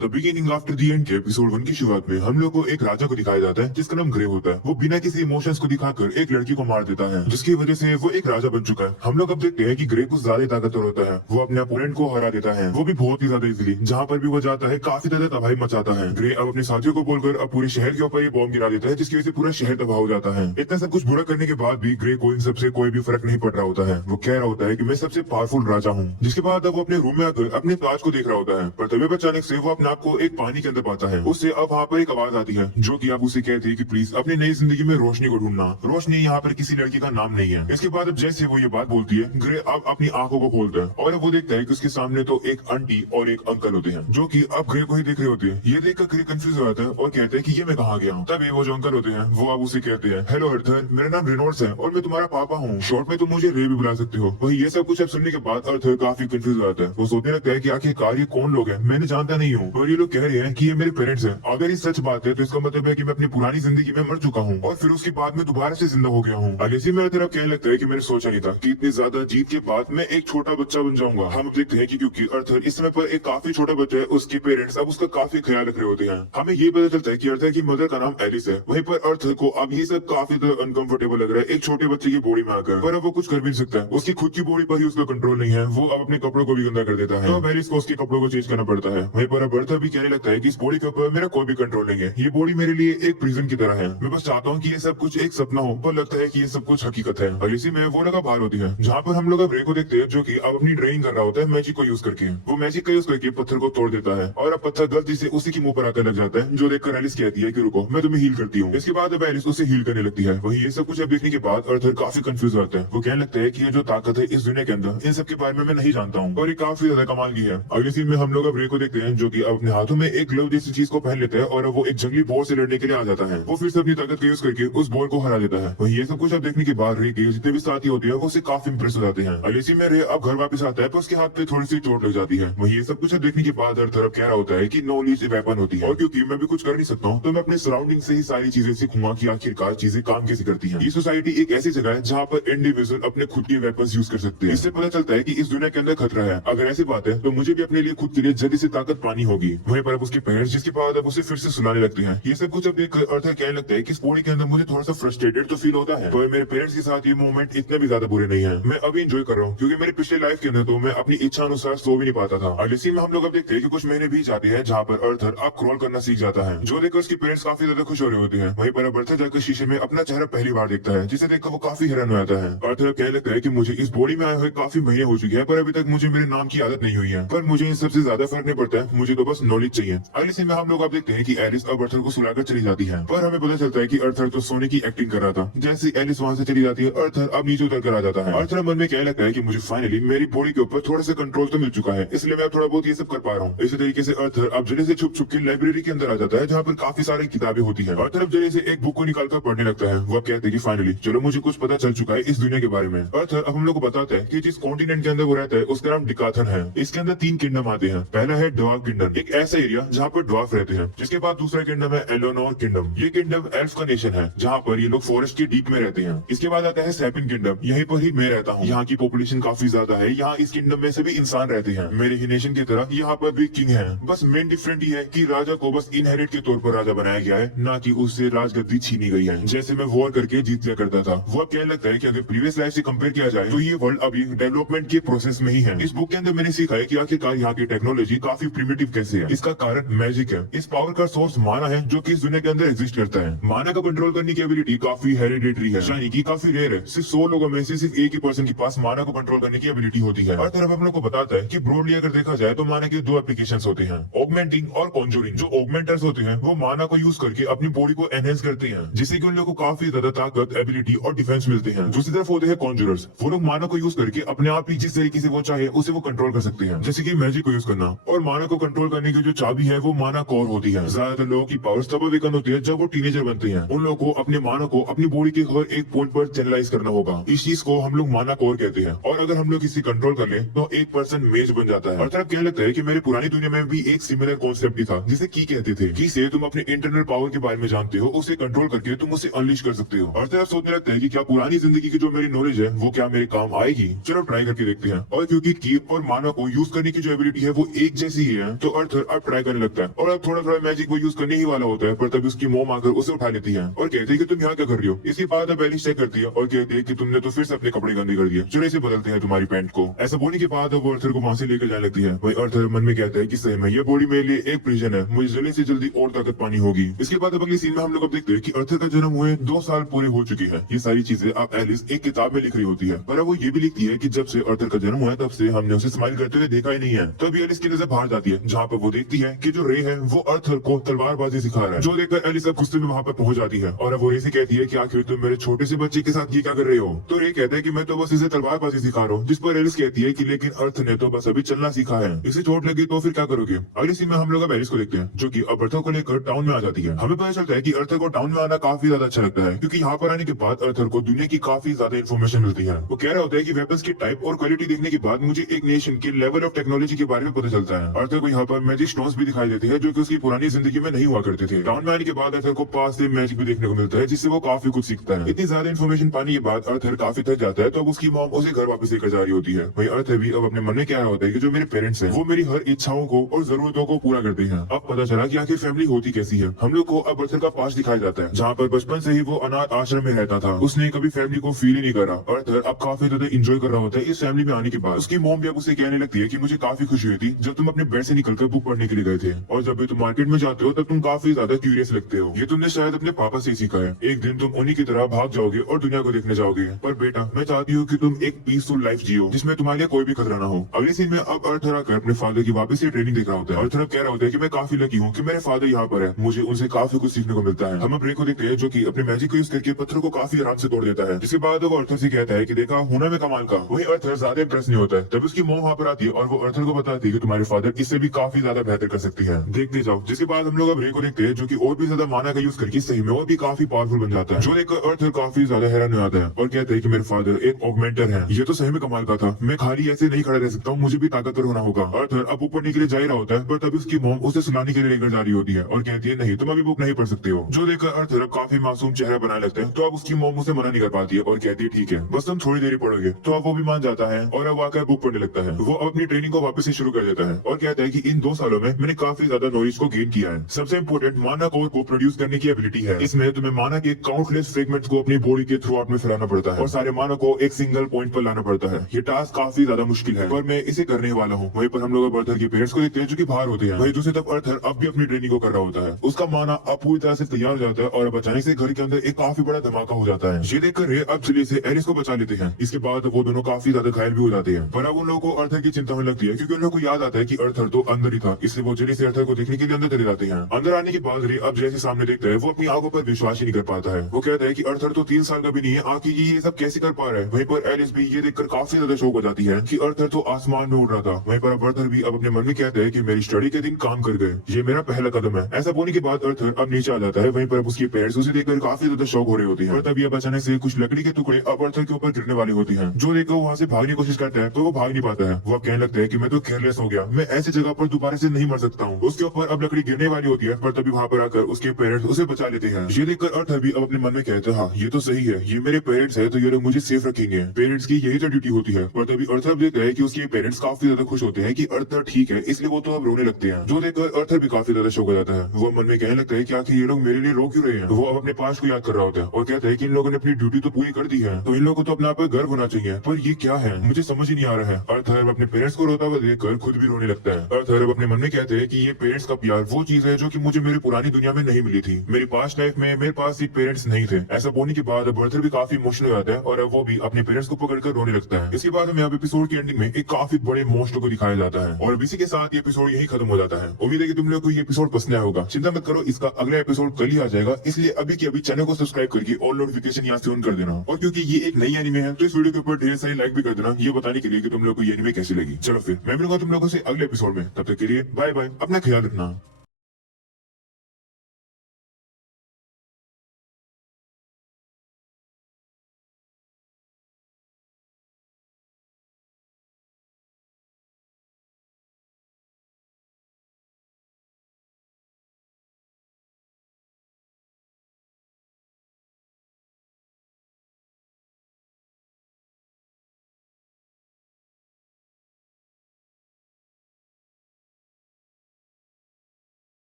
The beginning after the end के episode 1 की शुरुआत में हम लोग को एक राजा को दिखाया जाता है जिसका नाम ग्रे होता है। वो बिना किसी इमोशंस को दिखाकर एक लड़की को मार देता है, जिसकी वजह से वो एक राजा बन चुका है। हम लोग अब देखते हैं कि ग्रे कुछ ज्यादा ताकतवर होता है। वो अपने अपोनेंट को हरा देता है, वो भी बहुत ही ज्यादा इजीली। जहाँ पर भी वो जाता है काफी ज्यादा तबाही मचाता है। ग्रे अब अपने साथियों को बोलकर अब पूरे शहर के ऊपर ये बॉम्ब गिरा देता है, जिसकी वजह से पूरा शहर तबाह हो जाता है। इतना सब कुछ बुरा करने के बाद भी ग्रे को इन सबसे कोई भी फर्क नहीं पड़ रहा होता है। वो कह रहा होता है कि मैं सबसे पावरफुल राजा हूँ। जिसके बाद अब वो अपने रूम में आकर अपने ताज को देख रहा होता है, पर तभी अचानक से वो अपने आप को एक पानी के अंदर पाता है। उससे अब वहाँ पर एक आवाज आती है जो कि अब उसे कहती है कि प्लीज अपनी नई जिंदगी में रोशनी को ढूंढना। रोशनी यहाँ पर किसी लड़की का नाम नहीं है। इसके बाद अब जैसे वो ये बात बोलती है, ग्रे अब अपनी आंखों को खोलता है और अब वो देखता है कि उसके सामने तो एक आंटी और एक अंकल होते हैं, जो कि अब ग्रे को ही देख रहे होते हैं। ये देखकर ग्रे कंफ्यूज हो जाता है और कहते हैं कि ये मैं कहाँ गया हूँ। तभी वो जो अंकल होते हैं वो अब उसे कहते हैं, हेलो अर्थर, मेरा नाम रेनॉल्ड्स है और मैं तुम्हारा पापा हूँ। शॉर्ट में तुम मुझे रे भी बुला सकते हो। वही ये सब कुछ अब सुनने के बाद अर्थर काफी कंफ्यूज हो जाता है। वो सोचने लगता है कि आखिरकार ये कौन लोग हैं, मैंने जानता नहीं हूँ और ये लोग कह रहे हैं कि ये मेरे पेरेंट्स हैं। अगर ये सच बात है तो इसका मतलब है कि मैं अपनी पुरानी जिंदगी में मर चुका हूँ और फिर उसके बाद में दोबारा से जिंदा हो गया हूँ। अलेसी मेरा तरफ कहने लगता है कि मैंने सोचा नहीं था कि इतनी ज्यादा जीत के बाद मैं एक छोटा बच्चा बन जाऊंगा। हम देखते हैं कि क्योंकि अर्थर इस समय पर एक काफी छोटा बच्चा है, उसके पेरेंट्स अब उसका काफी ख्याल रख रहे होते हैं। हमें ये पता चलता है कि अर्थर की मदर का नाम एलिस है। वहीं पर अर्थर को अब ये सब काफी अनकंफर्टेबल लग रहा है एक छोटे बच्चे की बॉडी में आकर, पर अब वो कुछ कर भी नहीं सकता है। उसकी खुद की बॉडी पर ही उसका कंट्रोल नहीं है। वो अब अपने कपड़ों को भी गंदा कर देता है, तो अब एलिस को उसके कपड़ों को चेंज करना पड़ता है। वहीं पर अब अर्थर भी कहने लगता है कि इस बॉडी के ऊपर मेरा कोई भी कंट्रोल नहीं है। ये बॉडी मेरे लिए एक प्रिजन की तरह है। मैं बस चाहता हूँ कि ये सब कुछ एक सपना हो, पर लगता है कि ये सब कुछ हकीकत है। और इसी में वो लगा बाहर होती है, जहाँ पर हम लोग अब रे को देखते हैं जो कि अब अपनी ड्राइंग कर रहा होता है मैजिक को यूज करके। वो मैजिक का यूज करके पत्थर को तोड़ देता है और अब पत्थर गलती से उसी के मुंह पर आकर लग जाता है, जो देखकर एलिस कहती है कि रुको मैं तुम्हें हील करती हूँ। इसके बाद अब एलिस उसे हील करने लगती है। वही ये सब कुछ अब देखने के बाद अर्थर काफी कंफ्यूज होता है। वो कहने लगता है कि ये जो ताकत है इस दुनिया के अंदर, इन सब के बारे में मैं नहीं जानता हूँ और ये काफी ज्यादा कमाल की है। अगले सीन में हम लोग अब रे को देखते हैं जो कि अपने हाथों में एक ग्लव जैसी चीज को पहन लेता है और वो एक जंगली बोर से लड़ने के लिए आ जाता है। वो फिर से अपनी ताकत का यूज करके उस बोर को हरा देता है। वही ये सब कुछ अब देखने के बाद रे के जितने भी साथी होते हैं वो उसे काफी इंप्रेस हो जाते हैं। अलेसी में रे अब घर वापस आता है पर उसके हाथ पे थोड़ी सी चोट लग जाती है। वही ये सब कुछ अब देखने के बाद हर तरफ कह रहा होता है कि नॉलेज वेपन होती है और क्योंकि मैं भी कुछ कर नहीं सकता हूँ तो मैं अपने सराउंडिंग से ही सारी चीजें सीखूंगा कि आखिरकार चीजें काम कैसे करती हैं। ये सोसाइटी एक ऐसी जगह है जहाँ पर इंडिविजुअल अपने खुद के वेपन्स यूज कर सकते हैं। इससे पता चलता है कि इस दुनिया के अंदर खतरा है। अगर ऐसी बात है तो मुझे भी अपने लिए खुद के लिए जल्दी से ताकत पानी होगी। वहीं पर अब उसके पेरेंट्स जिसके बाद अब उसे फिर से सुनाने लगते हैं। ये सब कुछ अब देख अर्थर कहने लगता है कि इस बॉडी के अंदर मुझे थोड़ा सा फ्रस्ट्रेटेड तो फील होता है, पर मेरे पेरेंट्स के साथ ये मोमेंट इतने भी ज्यादा बुरे नहीं है। मैं अभी एंजॉय कर रहा हूँ क्योंकि मेरे पिछले लाइफ के अंदर तो मैं अपनी इच्छा अनुसार सो भी नहीं पाता था। अगले सीन में हम लोग अब देखते हैं कि कुछ महीने बीत जाते हैं जहाँ पर अर्थर अब क्रॉल करना सीख जाता है, जो देखकर उसके पेरेंट्स काफी ज्यादा खुश हो रहे होते हैं। वहीं पर अब अर्थर जाकर शीशे में अपना चेहरा पहली बार देखता है, जिसे देखकर वो काफी हैरान हो जाता है। अर्थर कहने लगता है कि मुझे इस बॉडी में आए हुए काफी महीने हो चुके हैं पर अभी तक मुझे मेरे नाम की आदत नहीं हुई है, पर मुझे इन सबसे ज्यादा फर्क नहीं पड़ता है, मुझे तो बस नॉलेज चाहिए। अगले सीन में हम लोग अब देखते हैं कि एलिस अब अर्थर को सुलाकर चली जाती है, पर हमें पता चलता है कि अर्थर तो सोने की एक्टिंग कर रहा था। जैसे एलिस वहां से चली जाती है अर्थर अब नीचे उतर कर आ जाता है। अर्थर मन में कहने लगता है कि मुझे फाइनली मेरी बॉडी के ऊपर थोड़ा सा कंट्रोल तो मिल चुका है, इसलिए मैं थोड़ा बहुत ये सब कर पा रहा हूँ। इसी तरीके से अर्थर अब जल्दी से छुप छुप के लाइब्रेरी के अंदर आ जाता है जहाँ पर काफी सारी किताबें होती है। अर्थर अब जल्दी से एक बुक को निकालकर पढ़ने लगता है। वो कहते हैं कि फाइनली चलो मुझे कुछ पता चल चुका है इस दुनिया के बारे में। अर्थर अब हम लोग को बताता है कि जिस कॉन्टिनेंट के अंदर वो रहता है उसका नाम डिकाथन है। इसके अंदर 3 किंगडम आते हैं। पहला है ड्वार्फ किंगडम, एक ऐसा एरिया जहाँ पर ड्वार्फ रहते हैं। जिसके बाद दूसरा किंगडम है एलोनोर किंगडम। ये किंगडम एल्फ का नेशन है जहाँ पर ये लोग फॉरेस्ट के डीप में रहते हैं। इसके बाद आता है सैपिन किंगडम, यहीं पर ही मैं रहता हूँ। यहाँ की पॉपुलेशन काफी ज्यादा है। यहाँ इस किंगडम में सभी इंसान रहते हैं, मेरे ही नेशन की तरह यहाँ पर भी किंग है। बस मेन डिफरेंट ही है कि राजा को बस इनहेरिट के तौर पर राजा बनाया गया है, ना कि उससे राजगद्दी छीनी गई है जैसे मैं वॉर करके जीत लिया करता था। वो कहने लगता है कि अगर प्रीवियस लाइफ से कंपेयर किया जाए तो ये वर्ल्ड अभी डेवलपमेंट के प्रोसेस में ही है। इस बुक के अंदर मैंने सीखा है कि आखिरकार यहाँ की टेक्नोलॉजी काफी प्रिमिटिव कैसे है। इसका कारण मैजिक है। इस पावर का सोर्स माना है जो कि इस दुनिया के अंदर एग्जिस्ट करता है। माना का कंट्रोल करने की एबिलिटी काफी हेरिडेटरी है, यानी कि काफी रेयर है। सिर्फ 100 लोगों में से सिर्फ एक ही पर्सन के पास माना को कंट्रोल करने की एबिलिटी होती है। और तरफ हम लोग को बताता है कि ब्रॉडली अगर देखा जाए तो माना के 2 एप्लीकेशंस होते हैं, ऑगमेंटिंग और कॉन्जूरिंग। जो ऑगमेंटर्स होते हैं वो माना को यूज करके अपनी बॉडी को एनहेंस करते हैं, जिससे कि उन लोगों को काफी ज्यादा ताकत, एबिलिटी और डिफेंस मिलते हैं। दूसरी तरफ होते हैं कॉन्जूरर्स, वो लोग माना को यूज करके अपने आप ही जिस तरीके से वो चाहे उसे वो कंट्रोल कर सकते हैं, जैसे कि मैजिक को यूज करना। और माना को कंट्रोल करने की जो चाबी है वो माना कोर होती है। ज्यादातर लोगों की पावर्स तब अवेकन होती है जब वो टीनेजर बनते हैं। उन लोगों को अपने माना को अपनी बॉडी के हर एक पॉइंट पर चैनलाइज करना होगा। इस चीज को हम लोग माना कोर कहते हैं। और अगर हम लोग इसे कंट्रोल कर ले तो एक पर्सन मेज बन जाता है। और तरफ कहने लगता है कि मेरे पुरानी दुनिया में भी एक सिमिलर कॉन्सेप्ट भी था जिसे की कहते थे। की से तुम अपने इंटरनल पावर के बारे में जानते हो, उसे कंट्रोल करके तुम उसे अनलिश कर सकते हो। और तरफ सोचने लगता है कि क्या पुरानी जिंदगी की जो मेरी नॉलेज है वो क्या मेरे काम आएगी। चलो ट्राई करके देखते हैं। और क्योंकि की और माना को यूज करने की जो एबिलिटी है वो एक जैसी ही है तो अर्थर अब ट्राई करने लगता है और अब थोड़ा थोड़ा मैजिक वो यूज करने ही वाला होता है, पर तभी उसकी मोम आकर उसे उठा लेती है और कहती है कि तुम यहाँ क्या कर रही हो। इसके बाद अब एलिस चेक करती है और कहती है कि तुमने तो फिर से अपने कपड़े गंदे कर दिए, चलो इसे बदलते हैं तुम्हारी पैंट को। ऐसा बोलने के बाद अब वो अर्थर को वहां से लेकर जाने लगती है। वही अर्थर मन में कहता है कि सही में ये बॉडी मेरे लिए एक प्रिजन है, मुझे जल्दी से जल्दी और ताकत पानी होगी। इसके बाद अब अगली सीन में हम लोग अब देखते हैं कि अर्थर का जन्म हुए 2 साल पूरे हो चुके हैं। ये सारी चीजें अब एलिस एक किताब में लिख रही होती है, पर अब वो ये भी लिखती है कि जब से अर्थर का जन्म हुआ है तब से हमने उसे स्माइल करते हुए देखा ही नहीं है। तभी एलिस की नजर बाहर जाती है जहाँ पर वो देखती है कि जो रे है वो अर्थर को तलवारबाजी सिखा रहा है। जो देखकर एलिस अब गुस्से में वहाँ पर पहुंच जाती है और अब वो रे से कहती है कि आखिर तुम मेरे छोटे से बच्चे के साथ ये क्या कर रहे हो। तो रे कहता है कि मैं तो बस इसे तलवारबाजी सिखा रहा हूँ, जिस पर एलिस कहती है कि लेकिन अर्थ ने तो बस अभी चलना सीखा है, इसे चोट लगी तो फिर क्या करोगे। अगली सीन में हम लोग अब एलिस को देखते हैं जो कि अब अर्थर को लेकर टाउन में आ जाती है। हमें पता चलता है कि अर्थर को टाउन में आना काफी ज्यादा अच्छा लगता है, क्योंकि यहाँ पर आने के बाद अर्थर को दुनिया की काफी ज्यादा इन्फॉर्मेशन मिलती है। वो कह रहा होता है कि वेपन्स की टाइप और क्वालिटी देखने के बाद मुझे एक नेशन के लेवल ऑफ टेक्नोलॉजी के बारे में पता चलता है। अर्थर को यहाँ पर मैजिक स्टोन्स भी दिखाई देते हैं जो कि उसकी पुरानी जिंदगी में नहीं हुआ करते थे। टाउन में आने के बाद अर्थर को पास से मैजिक भी देखने को मिलता है, जिससे वो काफी कुछ सीखता है। इतनी ज्यादा इन्फॉर्मेशन पाने के बाद अर्थर काफी थक जाता है, तो अब उसकी मॉम उसे घर वापस लेकर जा रही होती है। वही अर्थर भी अब अपने मन में क्या होता है कि जो मेरे पेरेंट्स हैं वो मेरी हर इच्छाओं को और जरूरतों को पूरा करते हैं। अब पता चला कि आखिर फैमिली होती कैसी है। हम लोग को अब अर्थर का पास्ट दिखाया जाता है जहाँ पर बचपन से ही वो अनाथ आश्रम में रहता था। उसने कभी फैमिली को फील ही नहीं करा। अर्थर अब काफी ज्यादा एंजॉय कर रहा होता है इस फैमिली में आने के बाद। उसकी मॉम भी अब उसे कहने लगती है कि मुझे काफी खुशी हुई थी जब तुम अपने बेड से निकलकर बुक पढ़ने के लिए गए थे, और जब भी तुम मार्केट में जाते हो तब तुम काफी ज्यादा क्यूरियस लगते हो। ये तुमने शायद अपने पापा से सीखा है। एक दिन तुम उन्हीं की तरह भाग जाओगे और दुनिया को देखने जाओगे। पर बेटा मैं चाहती हूँ कि तुम एक पीसफुल लाइफ जियो जिसमें तुम्हारे लिए कोई भी खतरा ना हो। अगले सीन में अब अर्थर आकर अपने फादर की वापस से ट्रेनिंग देख रहा होता है। अर्थर अब कह रहा होता है कि मैं काफी लकी हूँ कि मेरे फादर यहाँ पर है, मुझे उनसे काफी कुछ सीखने को मिलता है। हम अब रे को देखते हैं जो कि अपने मैजिक को यूज करके पत्थरों को काफी आराम से तोड़ देता है। जिसके बाद वो अर्थर से कहता है कि देखा होना में कमाल का। वही अर्थर ज्यादा इंप्रेस नहीं होता है। तब उसकी मॉम वहाँ पर आती है और वो अर्थर को बताती है कि तुम्हारे फादर इससे भी काफी ज्यादा बेहतर कर सकती है, देखते जाओ। जिसके बाद हम लोग अब रे को देखते हैं जो कि और भी ज्यादा माना का यूज करके सही में और भी काफी पावरफुल बन जाता है। जो देखकर अर्थर काफी ज्यादा हैरान हो जाता है और कहते हैं कि मेरे फादर एक ऑगमेंटर है। ये तो सही में कमाल का था, मैं खाली ऐसे नहीं खड़ा रह सकता हूँ, मुझे भी ताकतवर होना होगा। अर्थर अब बुक पढ़ने के लिए जा ही रहा होता है, पर तभी उसकी मॉम उसे सुनाने के लिए लेकर जा रही होती है और कहती है नहीं तुम अभी बुक नहीं पढ़ सकते हो। जो देखकर अर्थर अब काफी मासूम चेहरा बनाने लगता है, तो अब उसकी मॉम उसे मना नहीं कर पाती है और कहती है ठीक है बस तुम थोड़ी देर पढ़ोगे। तो अब वो भी मान जाता है और अब आकर बुक पढ़ने लगता है। वो अपनी ट्रेनिंग को वापस से शुरू कर देता है और कहता है कि इन 2 सालों में मैंने काफी ज्यादा नॉलेज को गेन किया है। सबसे इम्पोर्टेंट माना कोर को प्रोड्यूस करने की एबिलिटी है। इसमें तुम्हें माना के काउंटलेस फ्रेगमेंट्स को अपनी बॉडी के थ्रू आउट में फैलाना पड़ता है और सारे माना को एक सिंगल पॉइंट पर लाना पड़ता है। ये टास्क काफी ज्यादा मुश्किल है पर मैं इसे करने वाला हूँ। वहीं पर हम लोग अर्थर के पेरेंट्स को देखते हैं जो कि बाहर होते हैं। वहीं दूसरी तरफ अर्थर अब भी अपनी ट्रेनिंग को कर रहा होता है। उसका माना अब पूरी तरह से तैयार हो जाता है और अब अचानक से घर के अंदर एक काफी बड़ा धमाका हो जाता है। ये देखकर रे अब जल्दी से एलिस को बचा लेते हैं। इसके बाद वो दोनों काफी ज्यादा घायल भी हो जाते हैं, पर अब उन लोगों को अर्थर की चिंता होने लगती है क्योंकि उन लोगों को याद आता है कि अर्थर तो अंदर ही था, इसलिए वो जल्दी से अर्थर को देखने के लिए अंदर चले जाते हैं। अंदर आने के बाद रे अब जैसे सामने देखता है वो अपनी आंखों पर विश्वास ही नहीं कर पाता है। वो कहता है कि अर्थर तो 3 साल का भी नहीं है, आखिर ये सब कैसे कर पा रहा है। वहीं पर एलिस भी ये देखकर काफी ज्यादा शौक हो जाती है कि अर्थर तो आसमान में उड़ रहा था। वहीं पर अब अर्थर भी अब अपने मन में कहता है कि मेरी स्टडी के दिन काम कर गए, ये मेरा पहला कदम है। ऐसा बोलने के बाद अर्थर अब नीचे आ जाता है। वहीं पर अब उसके पेरेंट्स उसे देखकर काफी ज्यादा शौक हो रहे होते हैं और तभी अब अचानक से कुछ लकड़ी के टुकड़े अब अर्थर के ऊपर गिरने वाले होते हैं। जो देखकर वहाँ से भागने की कोशिश करता है तो वो भाग नहीं पाता है। वो अब कहने लगता है कि मैं तो केयरलेस हो गया, मैं ऐसी जगह पर दोबारा से नहीं मर सकता हूँ। उसके ऊपर अब लकड़ी गिरने वाली होती है पर तभी वहाँ पर आकर उसके पेरेंट्स उसे बचा लेते हैं। ये देखकर अर्थर भी अब अपने मन में कहता है हाँ ये तो सही है, ये मेरे पेरेंट्स है तो ये लोग मुझे सेफ रखेंगे। पेरेंट्स की यही तो ड्यूटी होती है। पर तभी अर्थर देखता है कि उसके पेरेंट्स काफी ज्यादा खुश होते हैं कि अर्थर ठीक है, इसलिए वो तो अब रोने लगते हैं। जो देखकर अर्थर भी काफी ज्यादा शौक हो जाता है। वो मन में कहने लगता है कि आखिर ये लोग मेरे लिए रो क्यों रहे हैं। वो अब अपने पास्ट को याद कर रहा होता है और कहता है कि इन लोगों ने अपनी ड्यूटी तो पूरी कर दी है, तो इन लोगों को तो अपने आप पर गर्व होना चाहिए, पर ये क्या है मुझे समझ ही नहीं आ रहा है। अर्थर अपने पेरेंट्स को रोता हुआ देखकर खुद भी रोने लगता है। अर्थर अपने मन में कहते हैं कि ये पेरेंट्स का प्यार वो चीज है जो कि मुझे मेरी पुरानी दुनिया में नहीं मिली थी। मेरी पास्ट लाइफ में मेरे पास एक पेरेंट्स नहीं थे। ऐसा बोलने के बाद अब अर्थर भी काफी इमोशनल हो जाता है और अब वो भी अपने पेरेंट्स को पकड़कर रोने लगता है। इसके बाद हमें अब एपिसोड की एंडिंग में एक काफी बड़े मोस्टर को दिखाया जाता है और इसी के साथ ये एपिसोड यही खत्म हो जाता है। उम्मीद है कि तुम लोग को ये एपिसोड पसंद आया होगा। चिंता मत करो, इसका अगला एपिसोड कल ही आ जाएगा, इसलिए अभी के अभी चैनल को सब्सक्राइब करके और नोटिफिकेशन यहाँ से ऑन कर देना। और क्योंकि ये एक नई एनिमे है तो इस वीडियो के ऊपर ढेर सारी लाइक भी कर देना, ये बताने के लिए कि तुम लोग को ये एनिमे कैसी लगी। चलो फिर मैं मिलूंगा तुम लोगों से अगले एपिसोड में, तब तक के लिए बाय बाय, अपना ख्याल रखना।